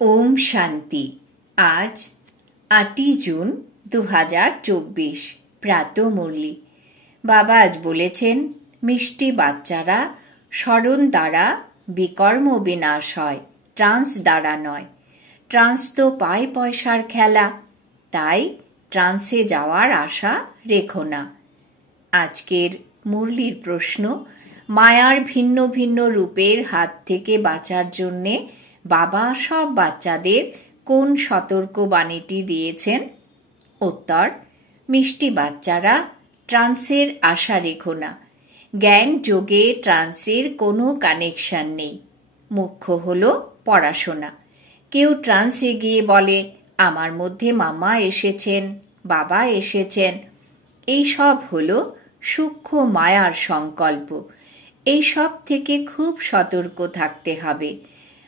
ওম শান্তি। আজ 8 জুন 2024 প্রাতঃমুরলি। বাবা আজ বলেছেন, মিষ্টি বাচ্চারা স্মরণ দ্বারা বিকর্ম বিনাশ হয়, ট্রান্স দ্বারা নয়। ট্রান্স তো পায় পয়সার খেলা, তাই ট্রান্সে যাওয়ার আশা রেখো না। আজকের মুরলির প্রশ্ন, মায়ার ভিন্ন ভিন্ন রূপের হাত থেকে বাঁচার জন্যে বাবা সব বাচ্চাদের কোন সতর্কবাণীটি দিয়েছেন? উত্তর, মিষ্টি বাচ্চারা ট্রান্সের আশা রেখো না। জ্ঞান যোগে ট্রান্সের কোনো কানেকশন নেই। মুখ্য হলো পড়াশোনা। কেউ ট্রান্সে গিয়ে বলে, আমার মধ্যে মামা এসেছেন, বাবা এসেছেন। এই সব হলো সূক্ষ্ম মায়ার সংকল্প। এই সব থেকে খুব সতর্ক থাকতে হবে।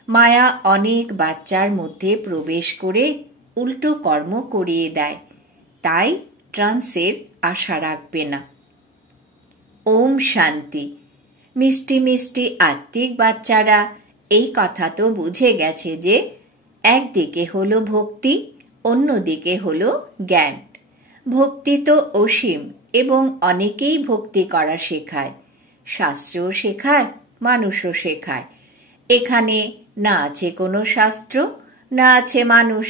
মায়া অনেক বাচ্চার মধ্যে প্রবেশ করে উল্টো কর্ম করিয়ে দেয়, তাই ট্রান্সের আশা রাখবে না। ওম শান্তি। মিষ্টি মিষ্টি আত্মিক বাচ্চারা এই কথা তো বুঝে গেছে যে একদিকে হলো ভক্তি, অন্যদিকে হলো জ্ঞান। ভক্তি তো অসীম এবং অনেকেই ভক্তি করা শেখায়। শাস্ত্রও শেখায়, মানুষও শেখায়। এখানে না আছে কোনো শাস্ত্র, না আছে মানুষ।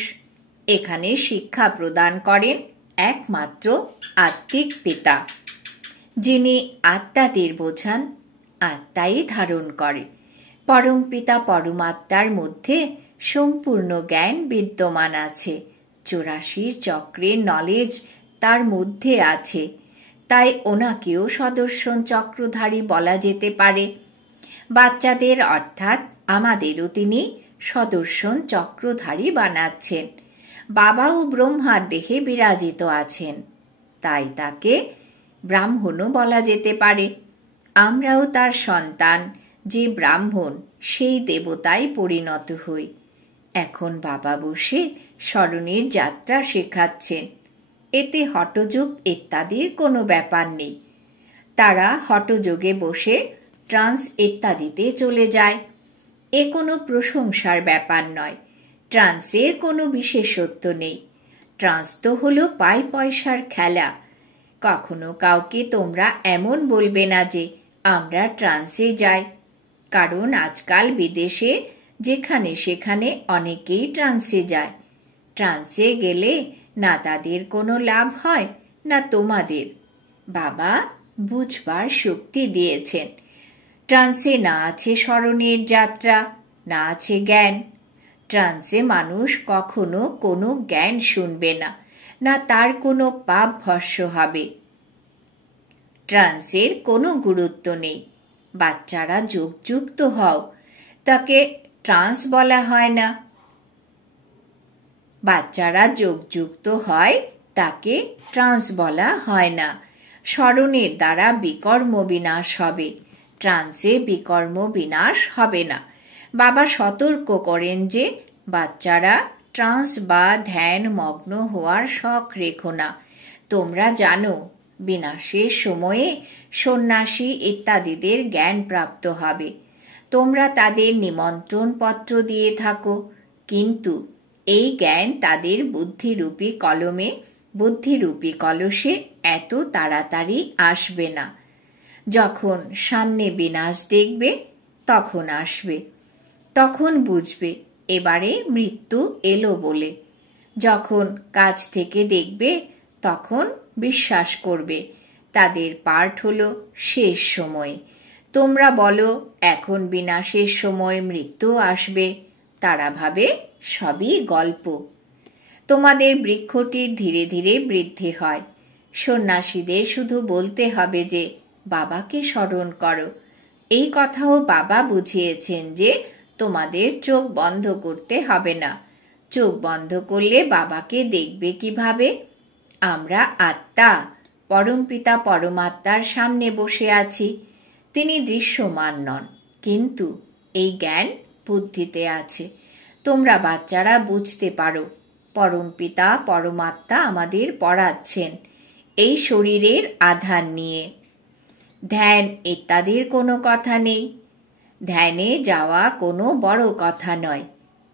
এখানে শিক্ষা প্রদান করেন একমাত্র আত্মিক পিতা। যিনি আত্মাদের বোঝান, আত্মাই ধারণ করে। পরম পিতা পরমাত্মার মধ্যে সম্পূর্ণ জ্ঞান বিদ্যমান আছে। 84 চক্রের নলেজ তার মধ্যে আছে, তাই ওনাকেও সদর্শন চক্রধারী বলা যেতে পারে। বাচ্চাদের অর্থাৎ আমাদেরও তিনি সদর্শন চক্রধারী বানাচ্ছেন। বাবাও ব্রহ্মার দেহে বিরাজিত আছেন, তাই তাকে ব্রাহ্মণও বলা যেতে পারে। আমরাও তার সন্তান। যে ব্রাহ্মণ, সেই দেবতায় পরিণত হই। এখন বাবা বসে স্মরণের যাত্রা শেখাচ্ছেন। এতে হঠযোগ ইত্যাদির কোনো ব্যাপার নেই। তারা হঠযোগে বসে ট্রান্স ইত্যাদিতে চলে যায়। এ কোনো প্রশংসার ব্যাপার নয়। ট্রান্সের কোনো বিশেষত্ব নেই। ট্রান্স তো হলো পাই পয়সার খেলা। কখনো কাউকে তোমরা এমন বলবে না যে আমরা ট্রান্সে যাই, কারণ আজকাল বিদেশে যেখানে সেখানে অনেকেই ট্রান্সে যায়। ট্রান্সে গেলে না তাদের কোনো লাভ হয়, না তোমাদের। বাবা বুঝবার শক্তি দিয়েছেন। ট্রান্সে না আছে স্মরণের যাত্রা, না আছে জ্ঞান। ট্রান্সে মানুষ কখনো কোনো জ্ঞান শুনবে না, না তার কোনো পাপ ভস্য হবে। ট্রান্সের কোনো গুরুত্ব নেই। বাচ্চারা যোগযুক্ত হও, তাকে ট্রান্স বলা হয় না। বাচ্চারা যোগযুক্ত হয়, তাকে ট্রান্স বলা হয় না। স্মরণের দ্বারা বিকর্ম বিনাশ হবে, ট্রান্সে বিকর্ম বিনাশ হবে না। বাবা সতর্ক করেন যে বাচ্চারা ট্রান্স বা ধ্যান মগ্ন হওয়ার শখ রেখো না। তোমরা জানো বিনাশের সময়ে সন্ন্যাসী ইত্যাদিদের জ্ঞান প্রাপ্ত হবে। তোমরা তাদের নিমন্ত্রণ পত্র দিয়ে থাকো, কিন্তু এই জ্ঞান তাদের বুদ্ধিরূপী কলমে, বুদ্ধিরূপী কলসে এত তাড়াতাড়ি আসবে না। যখন সামনে বিনাশ দেখবে তখন আসবে, তখন বুঝবে এবারে মৃত্যু এলো বলে। যখন কাছ থেকে দেখবে তখন বিশ্বাস করবে তাদের পার্ট হলো শেষ সময়। তোমরা বলো এখন বিনাশের সময় মৃত্যু আসবে, তারা ভাবে সবই গল্প। তোমাদের বৃক্ষটির ধীরে ধীরে বৃদ্ধি হয়। সন্ন্যাসীদের শুধু বলতে হবে যে বাবাকে স্মরণ করো। এই কথাও বাবা বুঝিয়েছেন যে তোমাদের চোখ বন্ধ করতে হবে না। চোখ বন্ধ করলে বাবাকে দেখবে কিভাবে? আমরা আত্মা পরমপিতা পরমাত্মার সামনে বসে আছি। তিনি দৃশ্যমান নন, কিন্তু এই জ্ঞান বুদ্ধিতে আছে। তোমরা বাচ্চারা বুঝতে পারো পরমপিতা পরমাত্মা আমাদের পড়াচ্ছেন এই শরীরের আধার নিয়ে। ধ্যান ইত্যাদির কোনো কথা নেই। ধ্যানে যাওয়া কোনো বড় কথা নয়।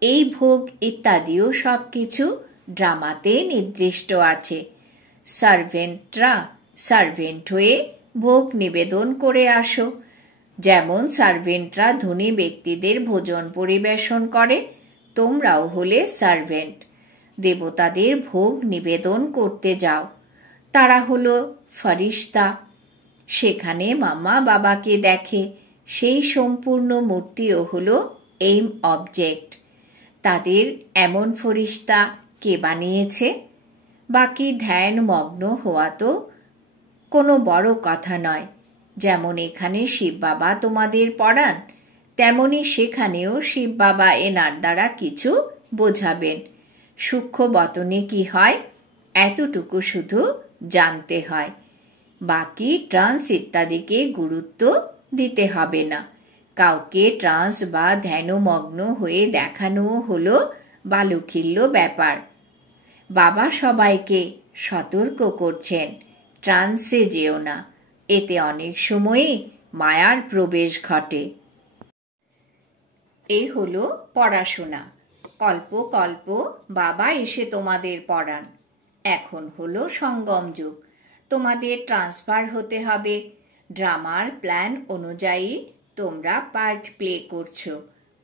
এই ভোগ ইত্যাদিও সবকিছু ড্রামাতে নির্দিষ্ট আছে। সার্ভেন্টরা সার্ভেন্ট হয়ে ভোগ নিবেদন করে আসো। যেমন সার্ভেন্টরা ধনী ব্যক্তিদের ভোজন পরিবেশন করে, তোমরাও হলে সার্ভেন্ট। দেবতাদের ভোগ নিবেদন করতে যাও। তারা হলো ফরিস্তা। সেখানে মামা বাবাকে দেখে। সেই সম্পূর্ণ মূর্তিও হলো এইম অবজেক্ট। তাদের এমন ফরিস্তা কে বানিয়েছে? বাকি ধ্যান মগ্ন হওয়া তো কোনো বড় কথা নয়। যেমন এখানে শিব বাবা তোমাদের পড়ান, তেমনি সেখানেও শিব বাবা এনার দ্বারা কিছু বোঝাবেন। সূক্ষ্ম বতনে কি হয় এতটুকু শুধু জানতে হয়। বাকি ট্রান্স ইত্যাদিকে গুরুত্ব দিতে হবে না। কাউকে ট্রান্স বা ধ্যানমগ্ন হয়ে দেখানো হলো বালুখিল্য ব্যাপার। বাবা সবাইকে সতর্ক করছেন, ট্রান্সে যেও না, এতে অনেক সময়ই মায়ার প্রবেশ ঘটে। এ হলো পড়াশোনা। কল্প কল্প বাবা এসে তোমাদের পড়ান। এখন হলো সঙ্গম যুগ। তোমাদের ট্রান্সফার হতে হবে। ড্রামার প্ল্যান অনুযায়ী তোমরা পার্ট প্লে করছো।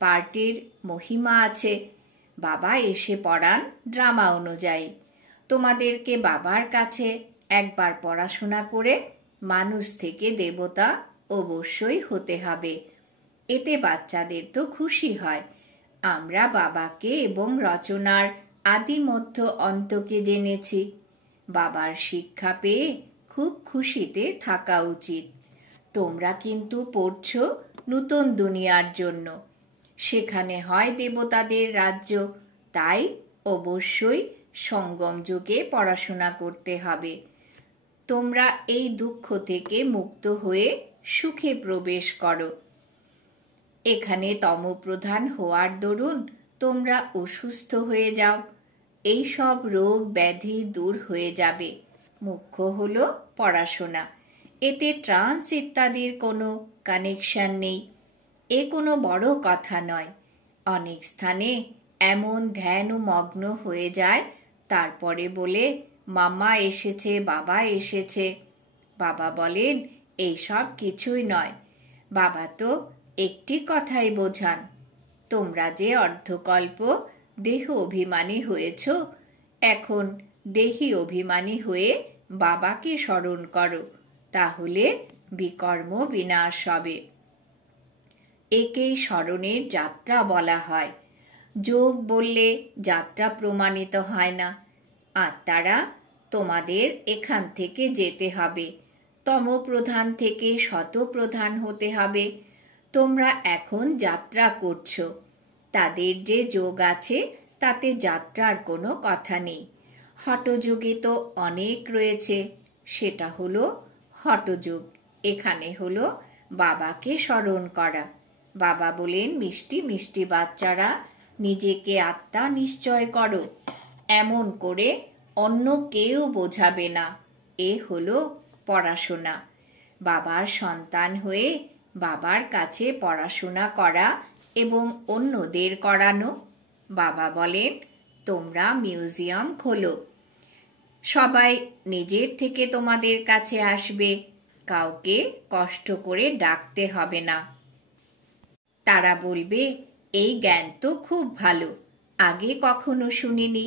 পার্টির মহিমা আছে। বাবা এসে পড়ান ড্রামা অনুযায়ী। তোমাদেরকে বাবার কাছে একবার পড়াশোনা করে মানুষ থেকে দেবতা অবশ্যই হতে হবে। এতে বাচ্চাদের তো খুশি হয়। আমরা বাবাকে এবং রচনার আদি মধ্য অন্তকে জেনেছি। বাবার শিক্ষা পেয়ে খুব খুশিতে থাকা উচিত। তোমরা কিন্তু পড়ছো নূতন দুনিয়ার জন্য। সেখানে হয় দেবতাদের রাজ্য। তাই অবশ্যই সঙ্গম যুগে পড়াশোনা করতে হবে। তোমরা এই দুঃখ থেকে মুক্ত হয়ে সুখে প্রবেশ করো। এখানে তমপ্রধান হওয়ার দরুন তোমরা অসুস্থ হয়ে যাও। এই সব রোগ ব্যাধি দূর হয়ে যাবে। মুখ্য হলো পড়াশোনা। এতে ট্রান্স ইত্যাদির কোনো কানেকশন নেই। এ কোনো বড় কথা নয়। অনেক স্থানে এমন ধ্যান ও মগ্ন হয়ে যায়, তারপরে বলে মামা এসেছে, বাবা এসেছে। বাবা বলেন এইসব কিছুই নয়। বাবা তো একটি কথাই বোঝান, তোমরা যে অর্ধকল্প দেহ অভিমানী হয়েছ, এখন দেহি অভিমানী হয়ে বাবাকে স্মরণ করো, তাহলে বিকর্ম বিনাশ হবে। একেই স্মরণের যাত্রা বলা হয়। যোগ বললে যাত্রা প্রমাণিত হয় না। আত্মারা তোমাদের এখান থেকে যেতে হবে। তমপ্রধান থেকে শতপ্রধান হতে হবে। তোমরা এখন যাত্রা করছো। তাদের যে যোগ আছে তাতে যাত্রার কোনো কথা নেই। হঠযোগে তো অনেক রয়েছে, সেটা হলো হঠযোগ। এখানে হলো বাবাকে স্মরণ করা। বাবা বলেন মিষ্টি মিষ্টি বাচ্চারা, নিজেকে আত্মা নিশ্চয় করো। এমন করে অন্য কেউ বোঝাবে না। এ হলো পড়াশোনা। বাবার সন্তান হয়ে বাবার কাছে পড়াশোনা করা এবং অন্যদের করানো। বাবা বলেন তোমরা মিউজিয়াম খোলো। সবাই নিজের থেকে তোমাদের কাছে আসবে। কাউকে কষ্ট করে ডাকতে হবে না। তারা বলবে এই জ্ঞান তো খুব ভালো, আগে কখনো শুনিনি।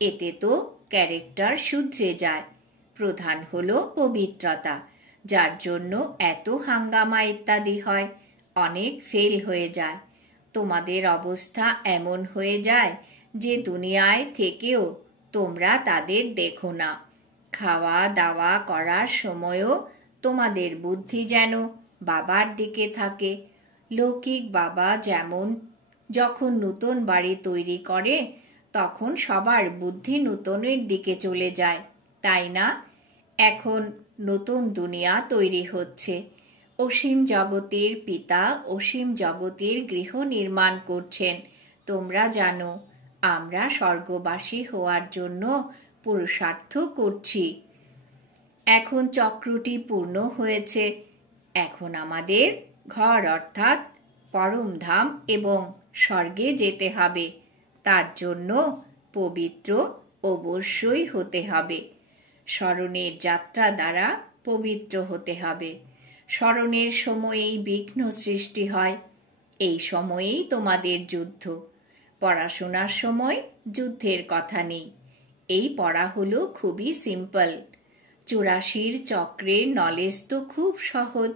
এতে তো ক্যারেক্টার শুধরে যায়। প্রধান হলো পবিত্রতা, যার জন্য এত হাঙ্গামা ইত্যাদি হয়, অনেক ফেল হয়ে যায়। তোমাদের অবস্থা এমন হয়ে যায় যে দুনিয়ায় থেকেও তোমরা তাদের দেখো না। খাওয়া দাওয়া করার সময়ও তোমাদের বুদ্ধি যেন বাবার দিকে থাকে। লৌকিক বাবা যেমন যখন নূতন বাড়ি তৈরি করে তখন সবার বুদ্ধি নূতনের দিকে চলে যায়, তাই না? এখন নতুন দুনিয়া তৈরি হচ্ছে। অসীম জগতের পিতা অসীম জগতের গৃহ নির্মাণ করছেন। তোমরা জানো আমরা স্বর্গবাসী হওয়ার জন্য পুরুষার্থ করছি। এখন চক্রটি পূর্ণ হয়েছে। এখন আমাদের ঘর অর্থাৎ পরমধাম এবং স্বর্গে যেতে হবে। তার জন্য পবিত্র অবশ্যই হতে হবে। স্মরণের যাত্রা দ্বারা পবিত্র হতে হবে। স্মরণের সময়েই বিঘ্ন সৃষ্টি হয়। এই সময়েই তোমাদের যুদ্ধ। পড়াশোনার সময় যুদ্ধের কথা নেই। এই পড়া হলো খুবই সিম্পল। 84 চক্রের নলেজ তো খুব সহজ,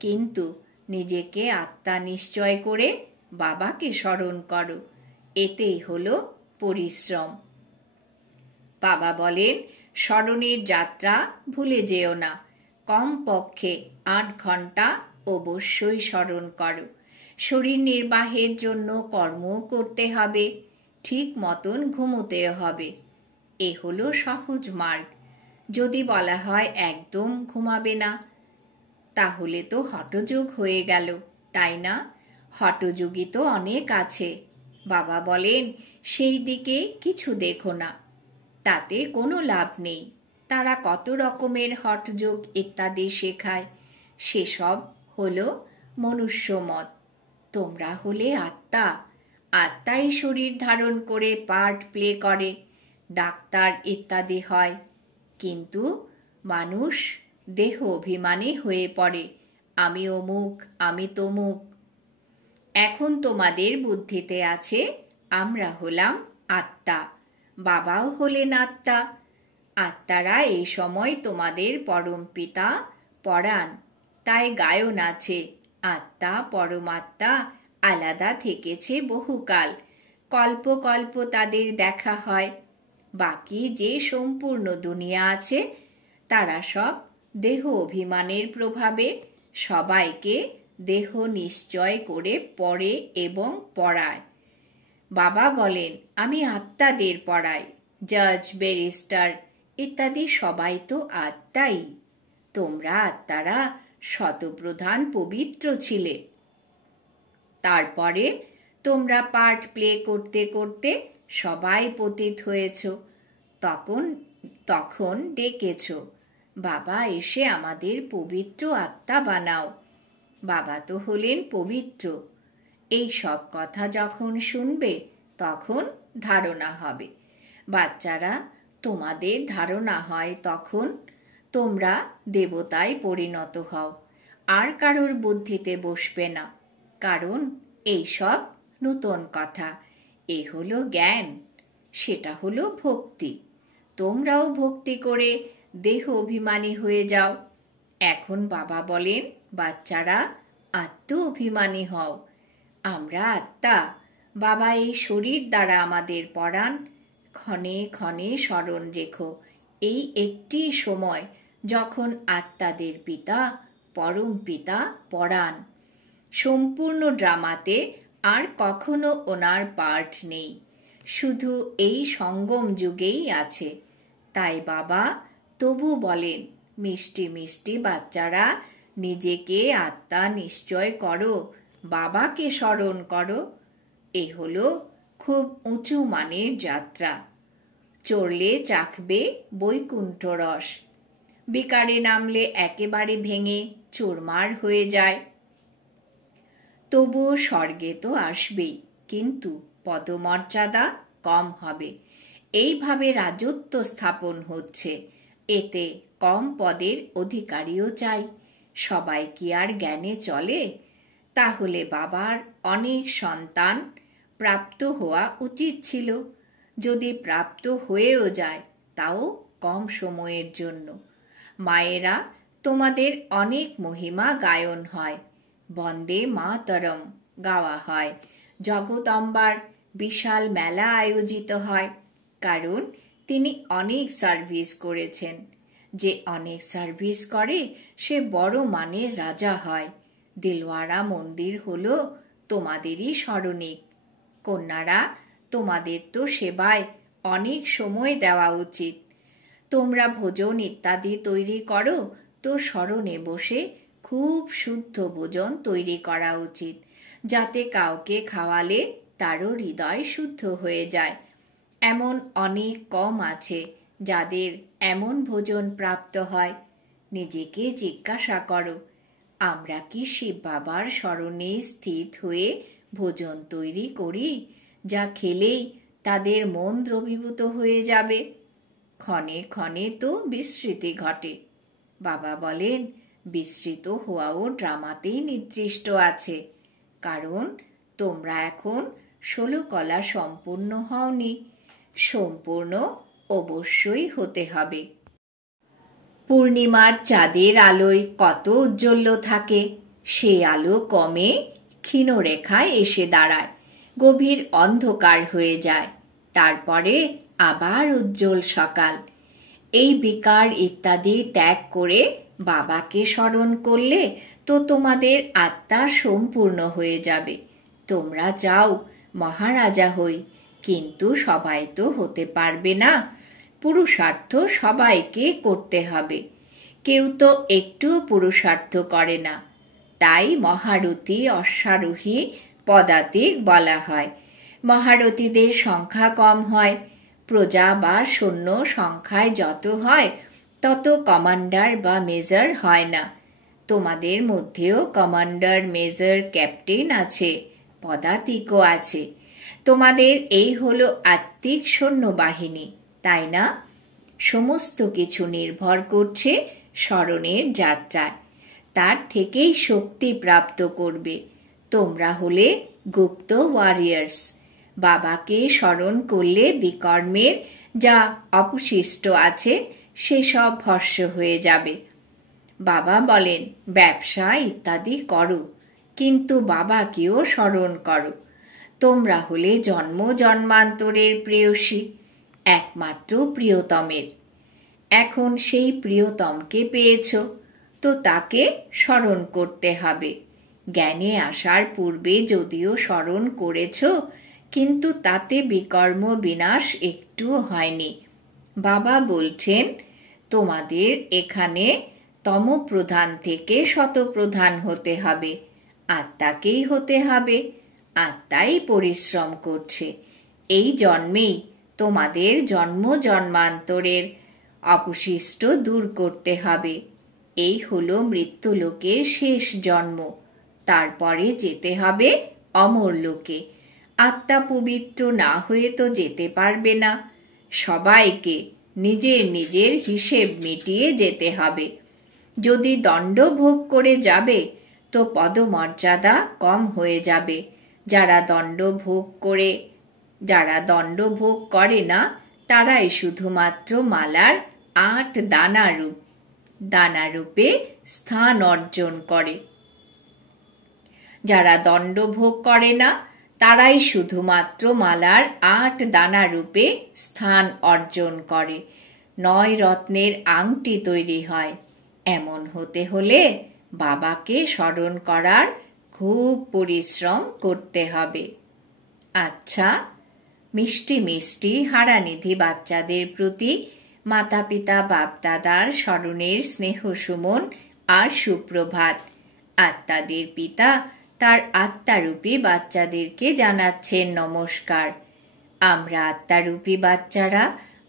কিন্তু নিজেকে আত্মা নিশ্চয় করে বাবাকে স্মরণ করো, এতেই হলো পরিশ্রম। বাবা বলেন, স্মরণের যাত্রা ভুলে যেও না। কমপক্ষে 8 ঘন্টা অবশ্যই স্মরণ করো। শরীর নির্বাহের জন্য কর্মও করতে হবে, ঠিক মতন ঘুমোতেও হবে। এ হলো সহজ মার্গ। যদি বলা হয় একদম ঘুমাবে না, তাহলে তো হঠযোগ হয়ে গেল, তাই না? হঠযোগী তো অনেক আছে। বাবা বলেন, সেই দিকে কিছু দেখো না, তাতে কোনো লাভ নেই। তারা কত রকমের হঠযোগ ইত্যাদি শেখায়, সেসব হলো মনুষ্যমত। তোমরা হলে আত্মা। আত্মাই শরীর ধারণ করে পার্ট প্লে করে, ডাক্তার ইত্যাদি হয়। কিন্তু মানুষ দেহ অভিমানী হয়ে পড়ে, আমি অমুক, আমি তমুক। এখন তোমাদের বুদ্ধিতে আছে আমরা হলাম আত্মা, বাবাও হলেন আত্মা। আত্মারা এই সময় তোমাদের পরম পিতা পড়ান। তাই গায়ন আছে, আত্মা পরমাত্মা আলাদা থেকেছে বহুকাল, কল্প কল্প তাদের দেখা হয়। বাকি যে সম্পূর্ণ দুনিয়া আছে, তারা সব দেহ অভিমানের প্রভাবে সবাইকে দেহ নিশ্চয় করে পড়ে এবং পড়ায়। বাবা বলেন, আমি আত্মাদের পড়াই। জাজ, ব্যারিস্টার ইত্যাদি সবাই তো আত্মাই। তোমরা আত্মারা শতপ্রধান পবিত্র ছিলে। তারপরে তোমরা পার্ট প্লে করতে করতে সবাই পতিত হয়েছ। তখন ডেকেছ, বাবা এসে আমাদের পবিত্র আত্মা বানাও। বাবা তো হলেন পবিত্র। এই সব কথা যখন শুনবে তখন ধারণা হবে। বাচ্চারা, তোমাদের ধারণা হয় তখন তোমরা দেবতায় পরিণত হও, আর কারোর বুদ্ধিতে বসবে না। কারণ এই সব নূতন কথা। এ হলো জ্ঞান, সেটা হলো ভক্তি। তোমরাও ভক্তি করে দেহ অভিমানী হয়ে যাও। এখন বাবা বলেন, বাচ্চারা আত্ম অভিমানী হও। আমরা আত্মা। বাবা এই শরীর দ্বারা আমাদের পড়ান। ক্ষণে ক্ষণে স্মরণ রেখো, এই একটি সময় যখন আত্মাদের পিতা পরম পিতা পড়ান। সম্পূর্ণ ড্রামাতে আর কখনো ওনার পার্ট নেই, শুধু এই সঙ্গম যুগেই আছে। তাই বাবা তবু বলেন, মিষ্টি মিষ্টি বাচ্চারা, নিজেকে আত্মা নিশ্চয় করো, বাবাকে স্মরণ করো। এ হলো খুব উঁচু মানের যাত্রা। চড়লে চাখবে বৈকুণ্ঠ রস। বিকারে নামলে একেবারে ভেঙে চুরমার হয়ে যায়। তবুও স্বর্গে তো আসবেই, কিন্তু পদমর্যাদা কম হবে। এইভাবে রাজত্ব স্থাপন হচ্ছে, এতে কম পদের অধিকারীও চাই। সবাই কি আর জ্ঞানে চলে? তাহলে বাবার অনেক সন্তান প্রাপ্ত হওয়া উচিত ছিল। যদি প্রাপ্ত হয়েও যায়, তাও কম সময়ের জন্য। মায়েরা, তোমাদের অনেক মহিমা গায়ন হয়, বন্দে মাতরম গাওয়া হয়, জগদম্বার বিশাল মেলা আয়োজিত হয়। কারণ তিনি অনেক সার্ভিস করেছেন। যে অনেক সার্ভিস করে সে বড় মানের রাজা হয়। দিলওয়ারা মন্দির হলো তোমাদেরই স্মরণিক। কন্যারা, তোমাদের তো সেবায় অনেক সময় দেওয়া উচিত। তোমরা ভোজন ইত্যাদি তৈরি করো, তো স্মরণে বসে খুব শুদ্ধ ভোজন তৈরি করা উচিত, যাতে কাউকে খাওয়ালে তারও হৃদয় শুদ্ধ হয়ে যায়। এমন অনেক কম আছে যাদের এমন ভোজন প্রাপ্ত হয়। নিজেকে জিজ্ঞাসা করো, আমরা কি শিব বাবার স্মরণে স্থিত হয়ে ভোজন তৈরি করি যা খেলেই তাদের মন দ্রবীভূত হয়ে যাবে। ক্ষণে ক্ষণে তো বিস্মৃতি ঘটে। বাবা বলেন, বিস্মৃত হওয়াও ড্রামাতেই নির্দিষ্ট আছে, কারণ তোমরা এখন 16 কলা সম্পূর্ণ হওনি। সম্পূর্ণ অবশ্যই হতে হবে। পূর্ণিমার চাঁদের আলোয় কত উজ্জ্বল্য থাকে, সেই আলো কমে ক্ষীণরেখায় এসে দাঁড়ায়, গভীর অন্ধকার হয়ে যায়, তারপরে আবার উজ্জ্বল সকাল। এই বিকার ইত্যাদি ত্যাগ করে বাবাকে স্মরণ করলে তো তোমাদের আত্মা সম্পূর্ণ হয়ে যাবে। তোমরা চাও মহারাজা হই, কিন্তু সবাই তো হতে পারবে না। পুরুষার্থ সবাইকে করতে হবে, কেউ তো একটুও পুরুষার্থ করে না। তাই মহারথী, অশ্বারোহী, পদাতিক বলা হয়। মহারথীদের সংখ্যা কম হয়। প্রজা বা সৈন্য সংখ্যায় যত হয় তত কমান্ডার বা মেজর হয় না। তোমাদের মধ্যেও কমান্ডার, মেজর, ক্যাপ্টেন আছে, পদাতিকও আছে। তোমাদের এই হলো আত্মিক সৈন্যবাহিনী, তাই না? সমস্ত কিছু নির্ভর করছে স্মরণের যাত্রায়, তার থেকেই শক্তি প্রাপ্ত করবে। তোমরা হলে গুপ্ত ওয়ারিয়ার্স। বাবাকে স্মরণ করলে বিকর্মের যা অবশিষ্ট আছে সেসব ভস্ম হয়ে যাবে। বাবা বলেন, ব্যবসা ইত্যাদি করো, কিন্তু বাবাকেও স্মরণ করো। তোমরা হলে জন্ম জন্মান্তরের প্রেয়সী, একমাত্র প্রিয়তমের। এখন সেই প্রিয়তমকে পেয়েছ, তো তাকে স্মরণ করতে হবে। জ্ঞানে আসার পূর্বে যদিও স্মরণ করেছ, কিন্তু তাতে বিকর্ম বিনাশ একটুও হয়নি। বাবা বলছেন, তোমাদের এখানে তমপ্রধান থেকে শতপ্রধান হতে হবে, আত্মাকেই হতে হবে। আত্মাই পরিশ্রম করছে। এই জন্মেই তোমাদের জন্ম জন্মান্তরের অবশিষ্ট দূর করতে হবে। এই হলো মৃত্যুলোকের শেষ জন্ম, তারপরে যেতে হবে অমর লোকে। আত্মা পবিত্র না হয়ে তো যেতে পারবে না। সবাইকে নিজের নিজের হিসেব মিটিয়ে যেতে হবে। যদি দণ্ড ভোগ করে যাবে তো পদমর্যাদা কম হয়ে যাবে। যারা দণ্ড ভোগ করে না তারাই শুধুমাত্র মালার 8 দানারূপে স্থান অর্জন করে। যারা দণ্ড ভোগ করে না তারাই শুধুমাত্র মালার 8 দানারূপে স্থান অর্জন করে। 9 রত্নের আংটি তৈরি হয়। এমন হতে হলে বাবাকে স্মরণ করার খুব পরিশ্রম করতে হবে। আচ্ছা, মিষ্টি মিষ্টি হারানিধি বাচ্চাদের প্রতি মাতা পিতা বাপদাদার স্মরণের স্নেহ সুমন আর সুপ্রভাত। আত্মাদের পিতা তার আত্মারূপী বাচ্চাদেরকে জানাচ্ছেন নমস্কার। আমরা আত্মারূপী বাচ্চারা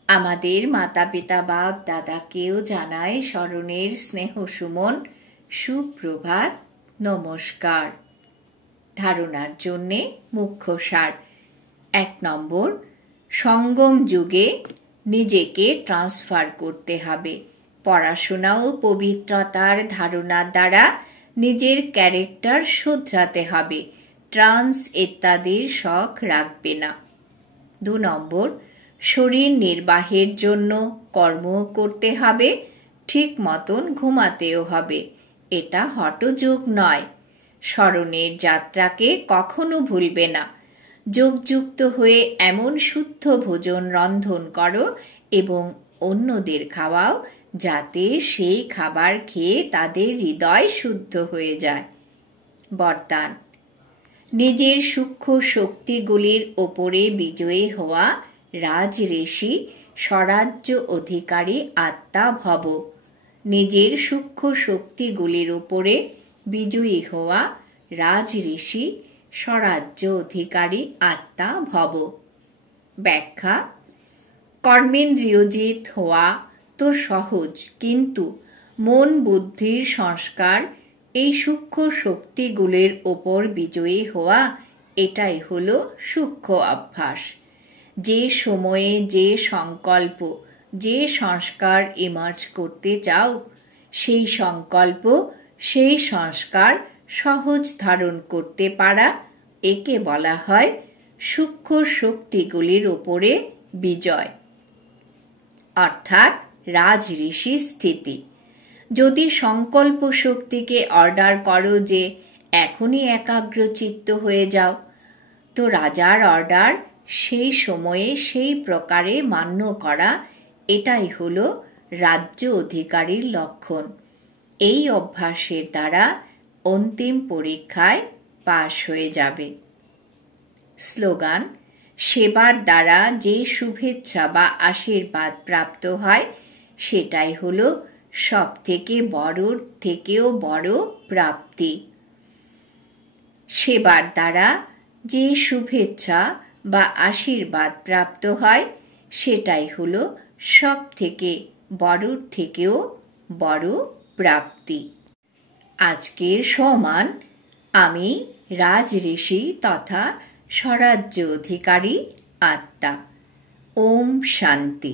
আমাদের মাতা পিতা বাপ দাদাকেও জানাই স্মরণের স্নেহ সুমন, সুপ্রভাত, নমস্কার। ধারণার জন্যে মুখ্য সার। 1 নম্বর, সঙ্গম যুগে নিজেকে ট্রান্সফার করতে হবে। পড়াশোনা ও পবিত্রতার ধারণার দ্বারা নিজের ক্যারেক্টার শুধরাতে হবে। ট্রান্স ইত্যাদির শখ রাখবে না। 2 নম্বর, শরীর নির্বাহের জন্য কর্ম করতে হবে, ঠিক মতন ঘুমাতেও হবে। এটা হঠযোগ নয়। স্মরণের যাত্রাকে কখনো ভুলবে না। যোগযুক্ত হয়ে এমন শুদ্ধ ভোজন রন্ধন করো এবং অন্যদের খাওয়াও, যাতে সেই খাবার খেয়ে তাদের হৃদয় শুদ্ধ হয়ে যায়। বরদান: নিজের সূক্ষ্ম শক্তিগুলির ওপরে বিজয়ী হওয়া রাজঋষি স্বরাজ্য অধিকারী আত্মা ভব। নিজের সূক্ষ্ম শক্তিগুলির ওপরে বিজয়ী হওয়া রাজঋষি স্বরাজ্য অধিকারী আত্মা ভব। ব্যাখ্যা: কর্মেন্দ্রিয়জিৎ হওয়া তো সহজ, কিন্তু মন বুদ্ধির সংস্কার এই সূক্ষ্ম শক্তিগুলির ওপর বিজয়ী হওয়া এটাই হলো সূক্ষ্ম অভ্যাস। যে সময়ে যে সংকল্প, যে সংস্কার ইমার্জ করতে চাও, সেই সংকল্প, সেই সংস্কার সহজ ধারণ করতে পারা, একে বলা হয় সূক্ষ্ম শক্তিগুলির উপরে বিজয়, অর্থাৎ রাজ ঋষি স্থিতি। যদি সংকল্প শক্তিকে অর্ডার করো যে এখনই একাগ্রচিত্ত হয়ে যাও, তো রাজার অর্ডার সেই সময়ে সেই প্রকারে মান্য করা, এটাই হলো রাজ্য অধিকারীর লক্ষণ। এই অভ্যাসের দ্বারা অন্তিম পরীক্ষায় পাশ হয়ে যাবে। স্লোগান: সেবার দ্বারা যে শুভেচ্ছা বা আশীর্বাদ প্রাপ্ত হয়, সেটাই হলো সব থেকে বড়র থেকেও বড় প্রাপ্তি। সেবার দ্বারা যে শুভেচ্ছা বা আশীর্বাদ প্রাপ্ত হয়, সেটাই হলো সব থেকে বড়র থেকেও বড় প্রাপ্তি। আজকের সমান আমি রাজ ঋষি তথা স্বরাজ্য অধিকারী আত্মা। ওম শান্তি।